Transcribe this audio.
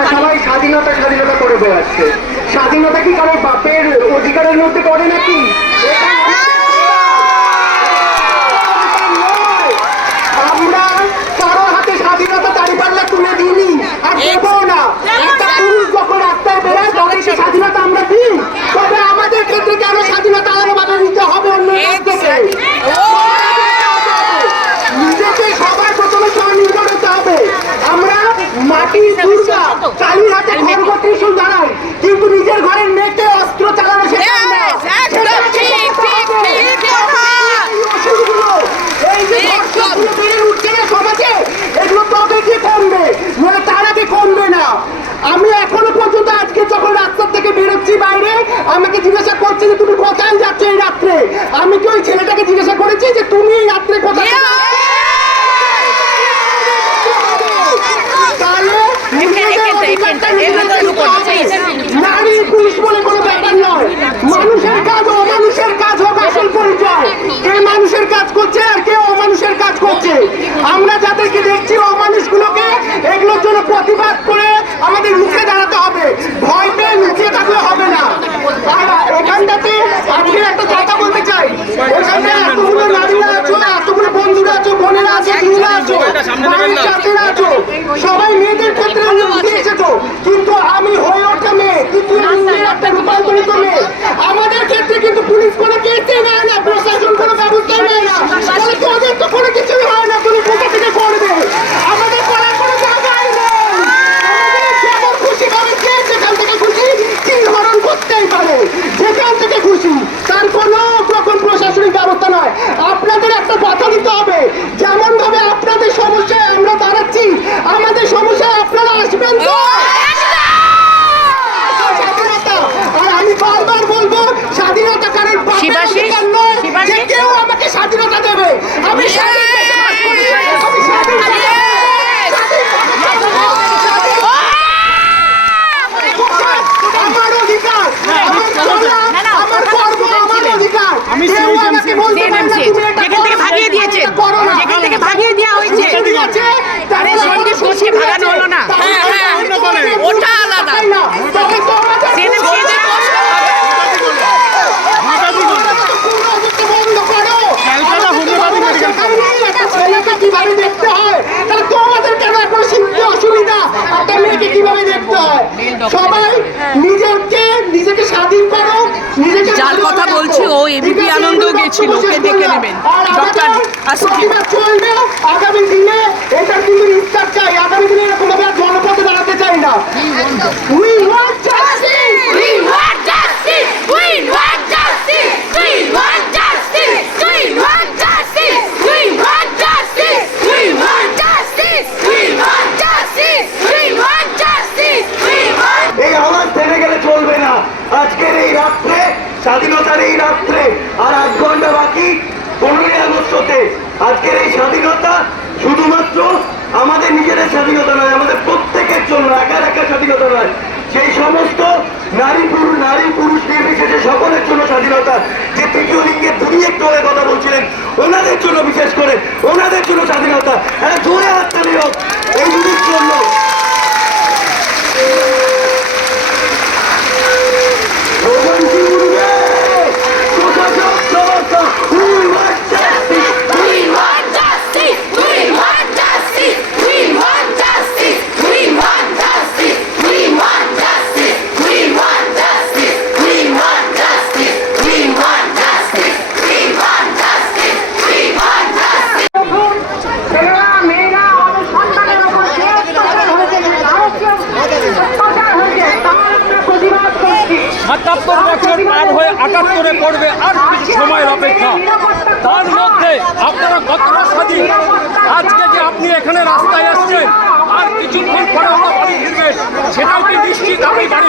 তারা সবাই স্বাধীনতা স্বাধীনতা করে বেড়াচ্ছে। স্বাধীনতা কি কারও বাপের অধিকারের মধ্যে পড়ে নাকি? স্বাধীনতা আর স্বাধীনতা আমরা দিই। তবে আমাদের ক্ষেত্রে কেন স্বাধীনতা আরও বাধা দিতে হবে অন্য রাজ্যকে কালীঘাটে ঘরবতী সুন্দরায় কিন্তু নিজের ঘরের মেয়েকে যার কথা বলছি ও এবিপি আনন্দ গেছিল ওকে ডেকে নেবেন। ডক্টর আগামী দিনে এটা কিন্তু চাই আগামী দিনে কোনো জনপথে দাঁড়াতে চাই না। স্বাধীনতার এই রাত্রে আর আধ ঘণ্টা বাকি পনেরোই আগস্টতে। আজকের এই স্বাধীনতা শুধুমাত্র আমাদের নিজেদের স্বাধীনতা নয়, আমাদের প্রত্যেকের জন্য একা একা স্বাধীনতা নয়। সেই সমস্ত নারী পুরুষ নারী পুরুষ নির্বিশেষে সকলের জন্য স্বাধীনতা। যে তৃতীয় লিঙ্গের দুই একটু হয়ে কথা বলছিলেন, ওনাদের জন্য বিশেষ করে, ওনাদের জন্য স্বাধীনতা। হ্যাঁ জোরে হাত তালি হোক এই জন্য করবে আর কিছু সময়ের অপেক্ষা। তার মধ্যে আপনারা কতটা স্বাধীন আজকে যে আপনি এখানে রাস্তায় আসছেন আর কিছুক্ষণ পরে আমরা বাড়ি ফিরবেন সেটাও কি নিশ্চিত? আমি বাড়ি